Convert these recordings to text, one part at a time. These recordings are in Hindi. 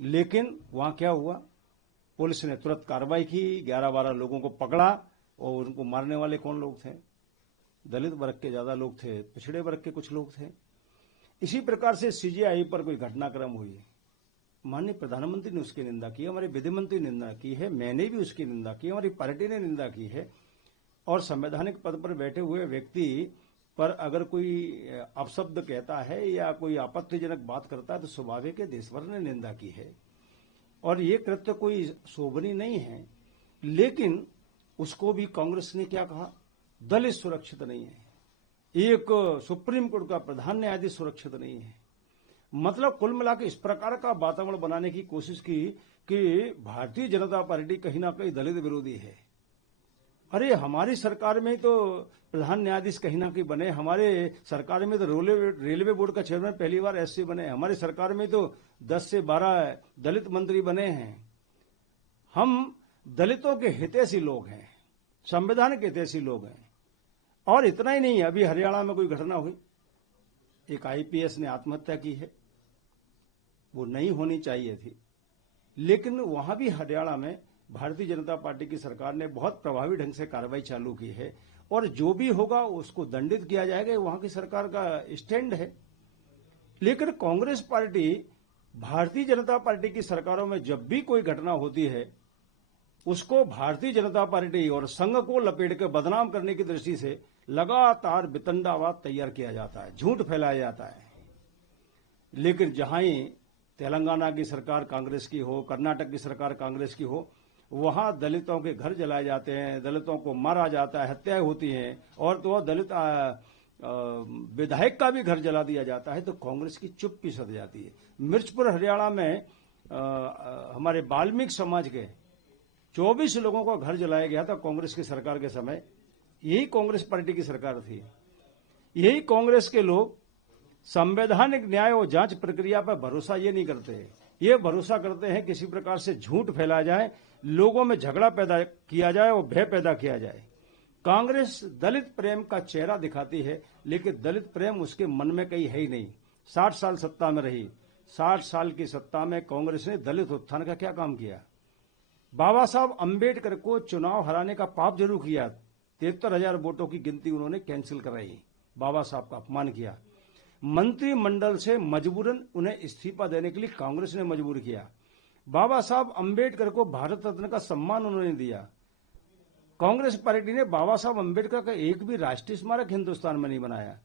लेकिन वहां क्या हुआ, पुलिस ने तुरंत कार्रवाई की, 11-12 लोगों को पकड़ा। और उनको मारने वाले कौन लोग थे? दलित वर्ग के ज्यादा लोग थे, पिछड़े वर्ग के कुछ लोग थे। इसी प्रकार से सीजेआई पर कोई घटनाक्रम हुई, माननीय प्रधानमंत्री ने उसकी निंदा की, हमारे विधि मंत्री ने निंदा की है, मैंने भी उसकी निंदा की, हमारी पार्टी ने निंदा की है। और संवैधानिक पद पर बैठे हुए व्यक्ति पर अगर कोई अपशब्द कहता है या कोई आपत्तिजनक बात करता है तो स्वाभाविक है देश भर ने निंदा की है। और ये कृत्य कोई शोभनीय नहीं है। लेकिन उसको भी कांग्रेस ने क्या कहा, दलित सुरक्षित नहीं है, एक सुप्रीम कोर्ट का प्रधान न्यायाधीश सुरक्षित नहीं है। मतलब कुल मिला के इस प्रकार का वातावरण बनाने की कोशिश की कि भारतीय जनता पार्टी कहीं ना कहीं दलित विरोधी है। अरे हमारी सरकार में तो प्रधान न्यायाधीश कहीं ना कहीं बने, हमारे सरकार में तो रेलवे बोर्ड का चेयरमैन पहली बार एससी बने, हमारी सरकार में तो 10 से 12 दलित मंत्री बने हैं। हम दलितों के हितैषी लोग हैं, संविधान के हितैषी लोग हैं। और इतना ही नहीं, अभी हरियाणा में कोई घटना हुई, एक आईपीएस ने आत्महत्या की है, वो नहीं होनी चाहिए थी। लेकिन वहां भी हरियाणा में भारतीय जनता पार्टी की सरकार ने बहुत प्रभावी ढंग से कार्रवाई चालू की है और जो भी होगा उसको दंडित किया जाएगा, वहां की सरकार का स्टैंड है। लेकिन कांग्रेस पार्टी भारतीय जनता पार्टी की सरकारों में जब भी कोई घटना होती है उसको भारतीय जनता पार्टी और संघ को लपेट कर बदनाम करने की दृष्टि से लगातार वितंडावाद तैयार किया जाता है, झूठ फैलाया जाता है। लेकिन जहां ही तेलंगाना की सरकार कांग्रेस की हो, कर्नाटक की सरकार कांग्रेस की हो, वहां दलितों के घर जलाए जाते हैं, दलितों को मारा जाता है, हत्याएं होती हैं और तो दलित विधायक का भी घर जला दिया जाता है, तो कांग्रेस की चुप्पी सध जाती है। मिर्चपुर हरियाणा में हमारे वाल्मीकि समाज के 24 लोगों का घर जलाया गया था कांग्रेस की सरकार के समय। यही कांग्रेस पार्टी की सरकार थी। यही कांग्रेस के लोग संवैधानिक न्याय और जांच प्रक्रिया पर भरोसा ये नहीं करते, ये भरोसा करते हैं किसी प्रकार से झूठ फैलाया जाए, लोगों में झगड़ा पैदा किया जाए और भय पैदा किया जाए। कांग्रेस दलित प्रेम का चेहरा दिखाती है, लेकिन दलित प्रेम उसके मन में कहीं है ही नहीं। 60 साल सत्ता में रही, 60 साल की सत्ता में कांग्रेस ने दलित उत्थान का क्या काम किया? बाबा साहब अंबेडकर को चुनाव हराने का पाप जरूर किया, 73,000 वोटों की गिनती उन्होंने कैंसिल कराई, बाबा साहब का अपमान किया। मंत्रिमंडल से मजबूरन उन्हें इस्तीफा देने के लिए कांग्रेस ने मजबूर किया। बाबा साहब अंबेडकर को भारत रत्न का सम्मान उन्होंने दिया। कांग्रेस पार्टी ने बाबा साहब अंबेडकर का एक भी राष्ट्रीय स्मारक हिंदुस्तान में नहीं बनाया।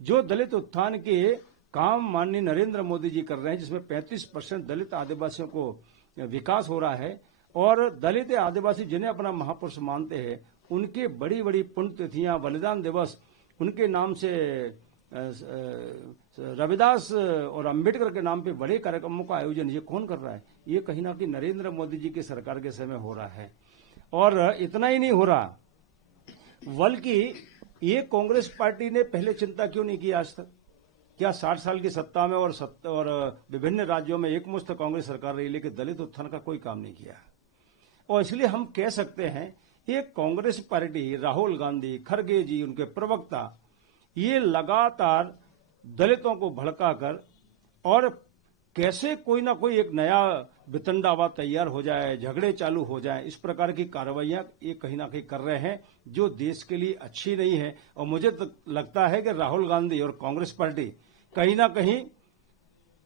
जो दलित उत्थान के काम माननीय नरेंद्र मोदी जी कर रहे हैं, जिसमें 35% दलित आदिवासियों को विकास हो रहा है और दलित आदिवासी जिन्हें अपना महापुरुष मानते हैं, उनके बड़ी बड़ी पुण्यतिथियां, बलिदान दिवस, उनके नाम से रविदास और अंबेडकर के नाम पे बड़े कार्यक्रमों का आयोजन ये कौन कर रहा है? ये कहीं ना कहीं नरेंद्र मोदी जी की सरकार के समय हो रहा है। और इतना ही नहीं हो रहा, बल्कि ये कांग्रेस पार्टी ने पहले चिंता क्यों नहीं की आज तक? क्या 60 साल की सत्ता में और विभिन्न राज्यों में एकमुश्त कांग्रेस सरकार रही, लेकिन दलित उत्थान का कोई काम नहीं किया। और इसलिए हम कह सकते हैं ये कांग्रेस पार्टी, राहुल गांधी, खड़गे जी, उनके प्रवक्ता, ये लगातार दलितों को भड़काकर और कैसे कोई ना कोई एक नया वितंडावाद तैयार हो जाए, झगड़े चालू हो जाए, इस प्रकार की कार्रवाइयां ये कहीं ना कहीं कर रहे हैं जो देश के लिए अच्छी नहीं है। और मुझे तो लगता है कि राहुल गांधी और कांग्रेस पार्टी कहीं ना कहीं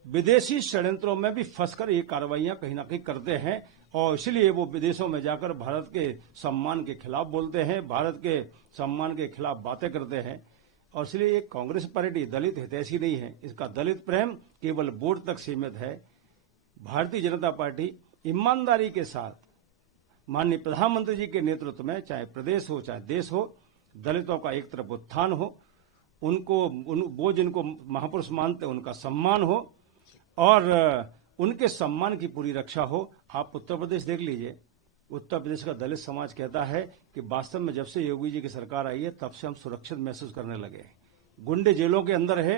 विदेशी षड्यंत्रों में भी फंसकर ये कार्रवाइयां कहीं ना कहीं करते हैं और इसलिए वो विदेशों में जाकर भारत के सम्मान के खिलाफ बोलते हैं, भारत के सम्मान के खिलाफ बातें करते हैं। और इसलिए ये कांग्रेस पार्टी दलित हितैषी नहीं है, इसका दलित प्रेम केवल वोट तक सीमित है। भारतीय जनता पार्टी ईमानदारी के साथ माननीय प्रधानमंत्री जी के नेतृत्व में, चाहे प्रदेश हो चाहे देश हो, दलितों का एक तरफ उत्थान हो, वो जिनको महापुरुष मानते हैं उनका सम्मान हो और उनके सम्मान की पूरी रक्षा हो। आप उत्तर प्रदेश देख लीजिए, उत्तर प्रदेश का दलित समाज कहता है कि वास्तव में जब से योगी जी की सरकार आई है तब से हम सुरक्षित महसूस करने लगे। गुंडे जेलों के अंदर है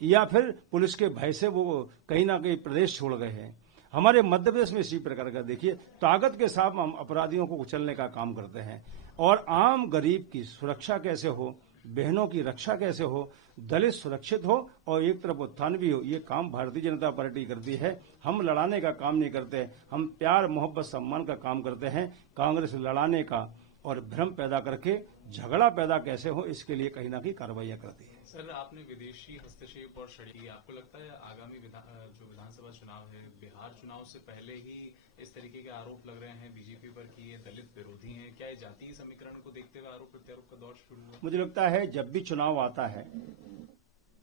या फिर पुलिस के भय से वो कहीं ना कहीं प्रदेश छोड़ गए हैं। हमारे मध्य प्रदेश में इसी प्रकार का देखिए, ताकत के साथ हम अपराधियों को कुचलने का काम करते हैं और आम गरीब की सुरक्षा कैसे हो, बहनों की रक्षा कैसे हो, दलित सुरक्षित हो और एक तरफ उत्थान भी हो। ये काम भारतीय जनता पार्टी करती है। हम लड़ाने का काम नहीं करते, हम प्यार मोहब्बत सम्मान का काम करते हैं। कांग्रेस लड़ाने का और भ्रम पैदा करके झगड़ा पैदा कैसे हो, इसके लिए कहीं ना कहीं कार्रवाइयां करती है। सर, आपने विदेशी हस्तक्षेप और षड्यंत्र, आपको लगता है आगामी जो विधानसभा चुनाव है, बिहार चुनाव से पहले ही इस तरीके के आरोप लग रहे हैं बीजेपी पर कि ये दलित विरोधी हैं? क्या ये जातीय समीकरण को देखते हुए आरोप प्रत्यारोप का दौर शुरू हुआ? मुझे लगता है जब भी चुनाव आता है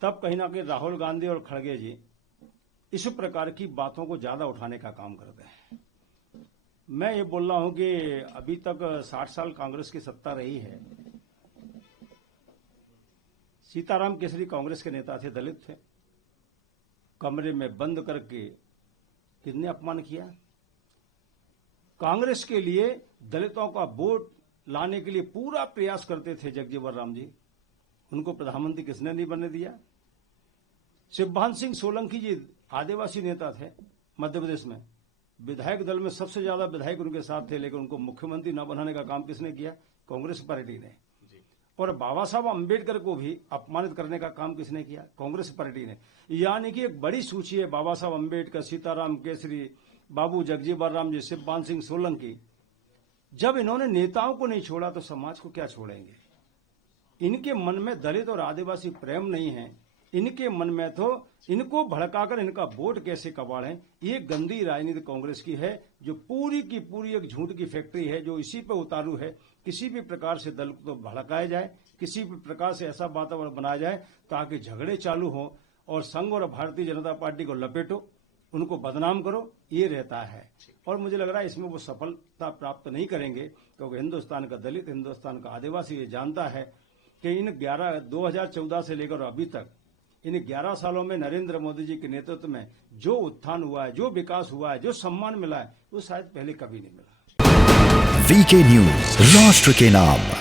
तब कहीं ना कहीं राहुल गांधी और खड़गे जी इस प्रकार की बातों को ज्यादा उठाने का काम करते हैं। मैं ये बोल रहा हूं कि अभी तक 60 साल कांग्रेस की सत्ता रही है। सीताराम केसरी कांग्रेस के नेता थे, दलित थे। कमरे में बंद करके कितने अपमान किया। कांग्रेस के लिए दलितों का वोट लाने के लिए पूरा प्रयास करते थे जगजीवन राम जी। उनको प्रधानमंत्री किसने नहीं बनने दिया। शिवभान सिंह सोलंकी जी आदिवासी नेता थे मध्य प्रदेश में, विधायक दल में सबसे ज्यादा विधायक उनके साथ थे, लेकिन उनको मुख्यमंत्री न बनाने का काम किसने किया? कांग्रेस पार्टी ने। और बाबा साहब अम्बेडकर को भी अपमानित करने का काम किसने किया? कांग्रेस पार्टी ने। यानी कि एक बड़ी सूची है, बाबा साहब अम्बेडकर, सीताराम केसरी, बाबू जगजीवन राम जी, शिवपाल सिंह सोलंकी। जब इन्होंने नेताओं को नहीं छोड़ा तो समाज को क्या छोड़ेंगे? इनके मन में दलित और आदिवासी प्रेम नहीं है। इनके मन में तो इनको भड़काकर इनका वोट कैसे कबाड़ें, ये गंदी राजनीति कांग्रेस की है, जो पूरी की पूरी एक झूठ की फैक्ट्री है, जो इसी पे उतारू है। किसी भी प्रकार से दल को तो भड़काया जाए, किसी भी प्रकार से ऐसा वातावरण बनाया जाए ताकि झगड़े चालू हो और संघ और भारतीय जनता पार्टी को लपेटो, उनको बदनाम करो, ये रहता है। और मुझे लग रहा है इसमें वो सफलता प्राप्त नहीं करेंगे, क्योंकि हिंदुस्तान का दलित, हिंदुस्तान का आदिवासी ये जानता है कि इन 2014 से लेकर अभी तक इन 11 सालों में नरेंद्र मोदी जी के नेतृत्व में जो उत्थान हुआ है, जो विकास हुआ है, जो सम्मान मिला है, वो शायद पहले कभी नहीं मिला। वीके न्यूज, राष्ट्र के नाम।